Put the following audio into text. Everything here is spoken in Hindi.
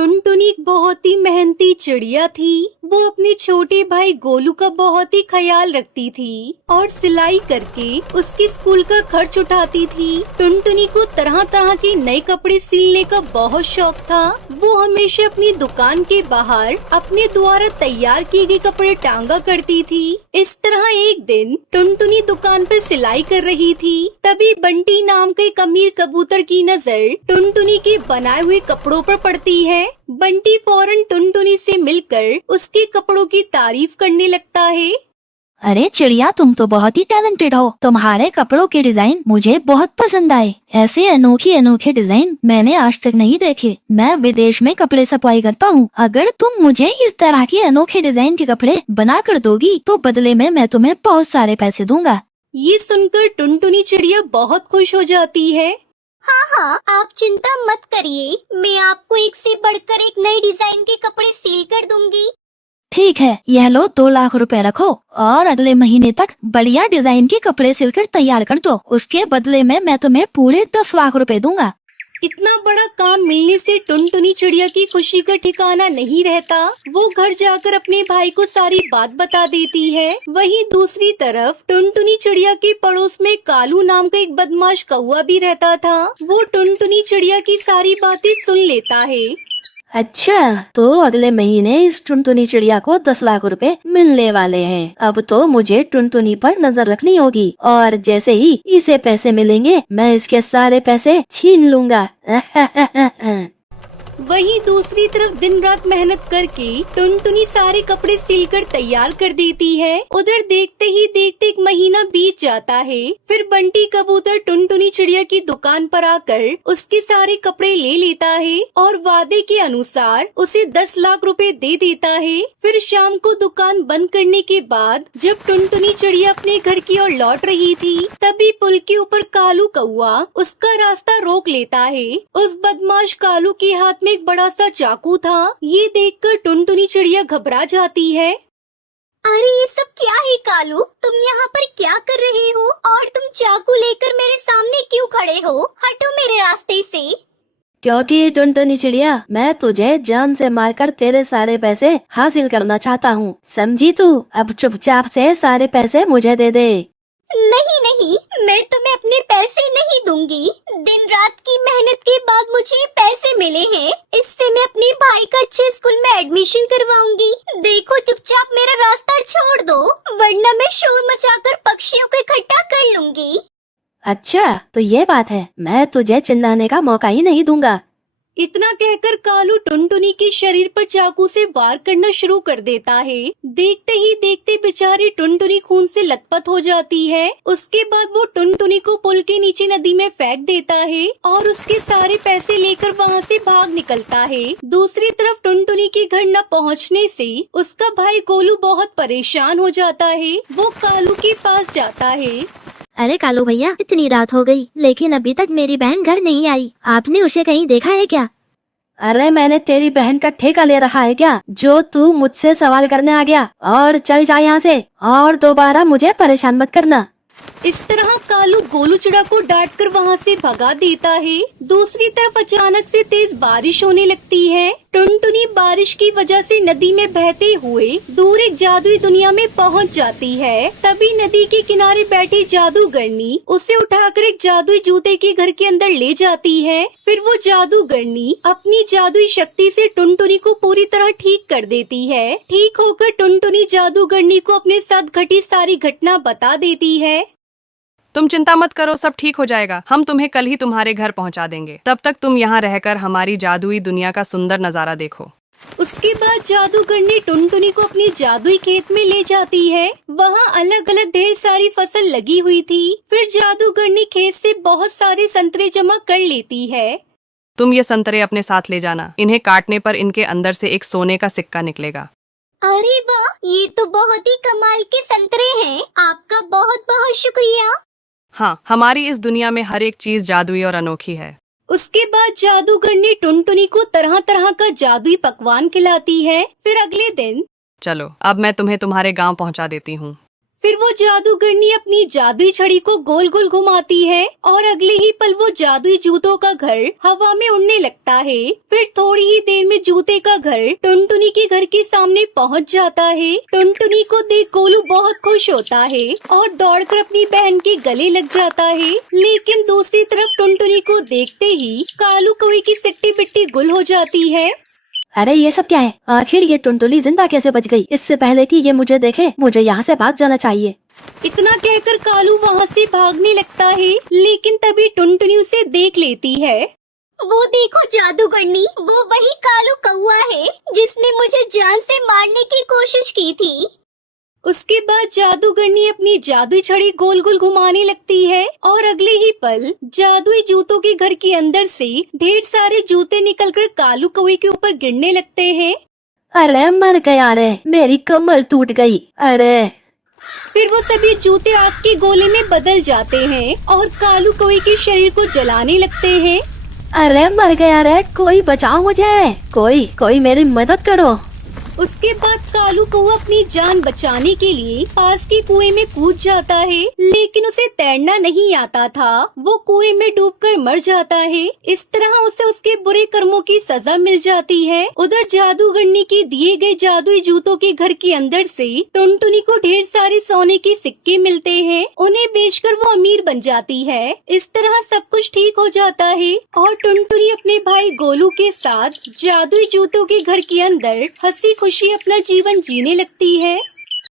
टुनटुनी एक बहुत ही मेहनती चिड़िया थी। वो अपने छोटे भाई गोलू का बहुत ही ख्याल रखती थी और सिलाई करके उसके स्कूल का खर्च उठाती थी। टुनटुनी को तरह तरह के नए कपड़े सिलने का बहुत शौक था। वो हमेशा अपनी दुकान के बाहर अपने द्वारा तैयार किए गए कपड़े टांगा करती थी। इस तरह एक दिन टुनटुनी दुकान पर सिलाई कर रही थी। तभी बंटी नाम के एक अमीर कबूतर की नजर टुनटुनी के बनाए हुए कपड़ों पर पड़ती है। बंटी फौरन टुनटुनी से मिलकर उसके कपड़ों की तारीफ करने लगता है। अरे चिड़िया, तुम तो बहुत ही टैलेंटेड हो। तुम्हारे कपड़ों के डिजाइन मुझे बहुत पसंद आए। ऐसे अनोखे अनोखे डिजाइन मैंने आज तक नहीं देखे। मैं विदेश में कपड़े सप्लाई करता हूँ। अगर तुम मुझे इस तरह के अनोखे डिजाइन के कपड़े बना कर दोगी तो बदले में मैं तुम्हें बहुत सारे पैसे दूंगा। ये सुनकर टुनटुनी चिड़िया बहुत खुश हो जाती है। हाँ, आप चिंता मत करिए, मैं आपको एक से बढ़कर एक नए डिजाइन के कपड़े सिल कर दूंगी। ठीक है, यह लो 2 लाख रुपए रखो और अगले महीने तक बढ़िया डिजाइन के कपड़े सिलकर तैयार कर दो। उसके बदले में मैं तुम्हें पूरे 10 लाख रुपए दूंगा। इतना बड़ा काम मिलने से टुनटुनी चिड़िया की खुशी का ठिकाना नहीं रहता। वो घर जाकर अपने भाई को सारी बात बता देती है। वहीं दूसरी तरफ टुनटुनी चिड़िया के पड़ोस में कालू नाम का एक बदमाश कौवा भी रहता था। वो टुनटुनी चिड़िया की सारी बातें सुन लेता है। अच्छा, तो अगले महीने इस टुनटुनी चिड़िया को 10 लाख रुपए मिलने वाले हैं। अब तो मुझे टुनटुनी पर नजर रखनी होगी और जैसे ही इसे पैसे मिलेंगे मैं इसके सारे पैसे छीन लूंगा। वहीं दूसरी तरफ दिन रात मेहनत करके टुनटुनी सारे कपड़े सिलकर तैयार कर देती है। उधर देखते ही देखते एक महीना बीत जाता है। फिर बंटी कबूतर टुनटुनी चिड़िया की दुकान पर आकर उसके सारे कपड़े ले लेता है और वादे के अनुसार उसे 10 लाख रुपए दे देता है। फिर शाम को दुकान बंद करने के बाद जब टुनटुनी चिड़िया अपने घर की ओर लौट रही थी, तभी पुल के ऊपर कालू कौवा उसका रास्ता रोक लेता है। उस बदमाश कालू के हाथ में एक बड़ा सा चाकू था। ये देखकर टुनटुनी चिड़िया घबरा जाती है। अरे ये सब क्या है कालू, तुम यहाँ पर क्या कर रहे हो और तुम चाकू लेकर मेरे सामने क्यों खड़े हो? हटो मेरे रास्ते से। क्योंकि टुनटुनी चिड़िया, मैं तुझे जान से मारकर तेरे सारे पैसे हासिल करना चाहता हूँ, समझी तू? अब चुपचाप से सारे पैसे मुझे दे दे। नहीं, मैं तुम्हें अपने पैसे नहीं दूंगी। दिन रात की मेहनत के बाद मुझे पैसे मिले हैं, इससे मैं अपने भाई का अच्छे स्कूल में एडमिशन करवाऊंगी। देखो, चुपचाप मेरा रास्ता छोड़ दो, वरना मैं शोर मचाकर पक्षियों को इकट्ठा कर लूंगी। अच्छा, तो ये बात है, मैं तुझे चिल्लाने का मौका ही नहीं दूंगा। इतना कहकर कालू टुनटुनी के शरीर पर चाकू से वार करना शुरू कर देता है। देखते ही देखते बेचारी टुनटुनी खून से लथपथ हो जाती है। उसके बाद वो टुनटुनी को पुल के नीचे नदी में फेंक देता है और उसके सारे पैसे लेकर वहाँ से भाग निकलता है। दूसरी तरफ टुनटुनी के घर न पहुँचने से उसका भाई गोलू बहुत परेशान हो जाता है। वो कालू के पास जाता है। अरे कालू भैया, इतनी रात हो गई लेकिन अभी तक मेरी बहन घर नहीं आई। आपने उसे कहीं देखा है क्या? अरे मैंने तेरी बहन का ठेका ले रखा है क्या, जो तू मुझसे सवाल करने आ गया? और चल जा यहाँ से और दोबारा मुझे परेशान मत करना। इस तरह कालू गोलू चिड़ा को डांट कर वहाँ से भगा देता है। दूसरी तरफ अचानक से तेज बारिश होने लगती है। टुनटुनी बारिश की वजह से नदी में बहते हुए दूर एक जादुई दुनिया में पहुँच जाती है। तभी नदी के किनारे बैठी जादूगरनी उसे उठाकर एक जादुई जूते के घर के अंदर ले जाती है। फिर वो जादूगरनी अपनी जादुई शक्ति से टुनटुनी को पूरी तरह ठीक कर देती है। ठीक होकर टुनटुनी जादूगरनी को अपने साथ घटी सारी घटना बता देती है। तुम चिंता मत करो, सब ठीक हो जाएगा। हम तुम्हें कल ही तुम्हारे घर पहुंचा देंगे। तब तक तुम यहाँ रहकर हमारी जादुई दुनिया का सुंदर नजारा देखो। उसके बाद जादूगरनी टुनटुनी को अपनी जादुई खेत में ले जाती है। वहाँ अलग अलग ढेर सारी फसल लगी हुई थी। फिर जादूगरनी खेत से बहुत सारे संतरे जमा कर लेती है। तुम ये संतरे अपने साथ ले जाना। इन्हें काटने पर इनके अंदर से एक सोने का सिक्का निकलेगा। अरे वाह, ये तो बहुत ही कमाल के संतरे हैं। आपका बहुत बहुत शुक्रिया। हाँ, हमारी इस दुनिया में हर एक चीज जादुई और अनोखी है। उसके बाद जादूगरनी टुनटुनी को तरह तरह का जादुई पकवान खिलाती है। फिर अगले दिन चलो, अब मैं तुम्हें तुम्हारे गांव पहुंचा देती हूँ। फिर वो जादूगरनी अपनी जादुई छड़ी को गोल गोल घुमाती है और अगले ही पल वो जादुई जूतों का घर हवा में उड़ने लगता है। फिर थोड़ी ही देर में जूते का घर टुनटुनी के घर के सामने पहुंच जाता है। टुनटुनी को देख गोलू बहुत खुश होता है और दौड़कर अपनी बहन के गले लग जाता है। लेकिन दूसरी तरफ टुनटुनी को देखते ही कालू कौवे की सिट्टी बिट्टी गुल हो जाती है। अरे ये सब क्या है? आखिर ये टुनटुनी जिंदा कैसे बच गई? इससे पहले कि ये मुझे देखे, मुझे यहाँ से भाग जाना चाहिए। इतना कहकर कालू वहाँ से भागने लगता है, लेकिन तभी टुनटुनी उसे देख लेती है। वो देखो जादूगरनी, वो वही कालू कौआ है जिसने मुझे जान से मारने की कोशिश की थी। उसके बाद जादूगरनी अपनी जादुई छड़ी गोल गोल घुमाने लगती है और अगले ही पल जादुई जूतों के घर के अंदर से ढेर सारे जूते निकलकर कालू कौवे के ऊपर गिरने लगते हैं। अरे मर गया रे, मेरी कमर टूट गई। अरे फिर वो सभी जूते आग के गोले में बदल जाते हैं और कालू कौवे के शरीर को जलाने लगते हैं। अरे मर गया रे, कोई बचाओ मुझे, कोई मेरी मदद करो। उसके बाद कालू कौवा अपनी जान बचाने के लिए पास के कुएं में कूद जाता है, लेकिन उसे तैरना नहीं आता था। वो कुएं में डूबकर मर जाता है। इस तरह उसे उसके बुरे कर्मों की सजा मिल जाती है। उधर जादूगरनी के दिए गए जादुई जूतों के घर के अंदर से टुनटुनी को ढेर सारे सोने के सिक्के मिलते हैं। उन्हें बेचकर वो अमीर बन जाती है। इस तरह सब कुछ ठीक हो जाता है और टुनटुनी अपने भाई गोलू के साथ जादुई जूतों के घर के अंदर हंसी खुशी अपना जीवन जीने लगती है।